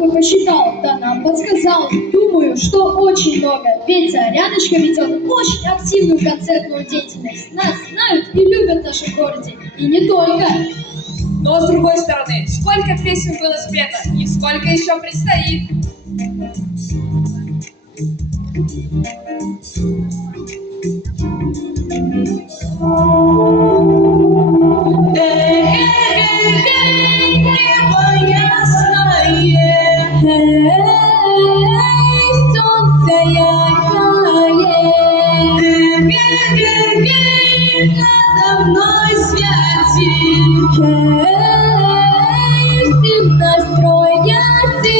Кто посчитал, да нам подсказал. Думаю, что очень много. Ведь Заряночка ведет очень активную концертную деятельность. Нас знают и любят в нашем городе. И не только. Но с другой стороны, сколько песен было спето и сколько еще предстоит. Надо мной святи, ты настроя ты.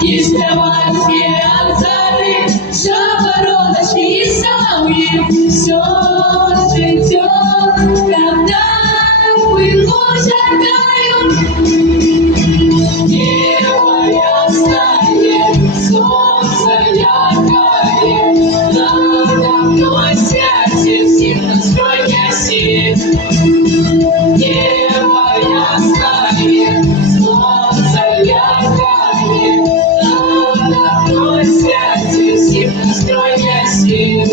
И сливанские ансары, жавороночки и соловьи, все цветет, когда пылу зажигают. Небо ясное, солнце яркое, надо мной связи, всех настрой неси. Небо ясное, солнце яркое, надо мной связи, всех настрой неси.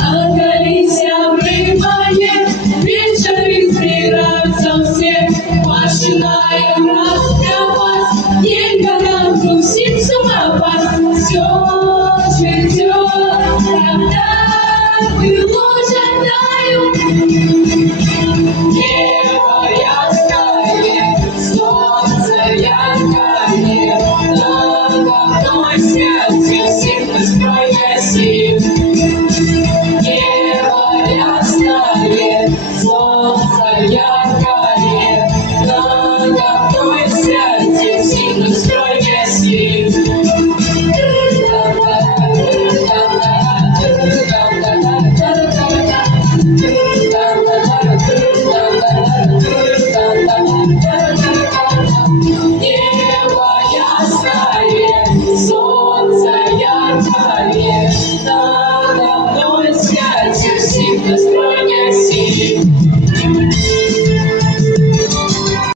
Оголися, обрывая, вечеры собираются все, машина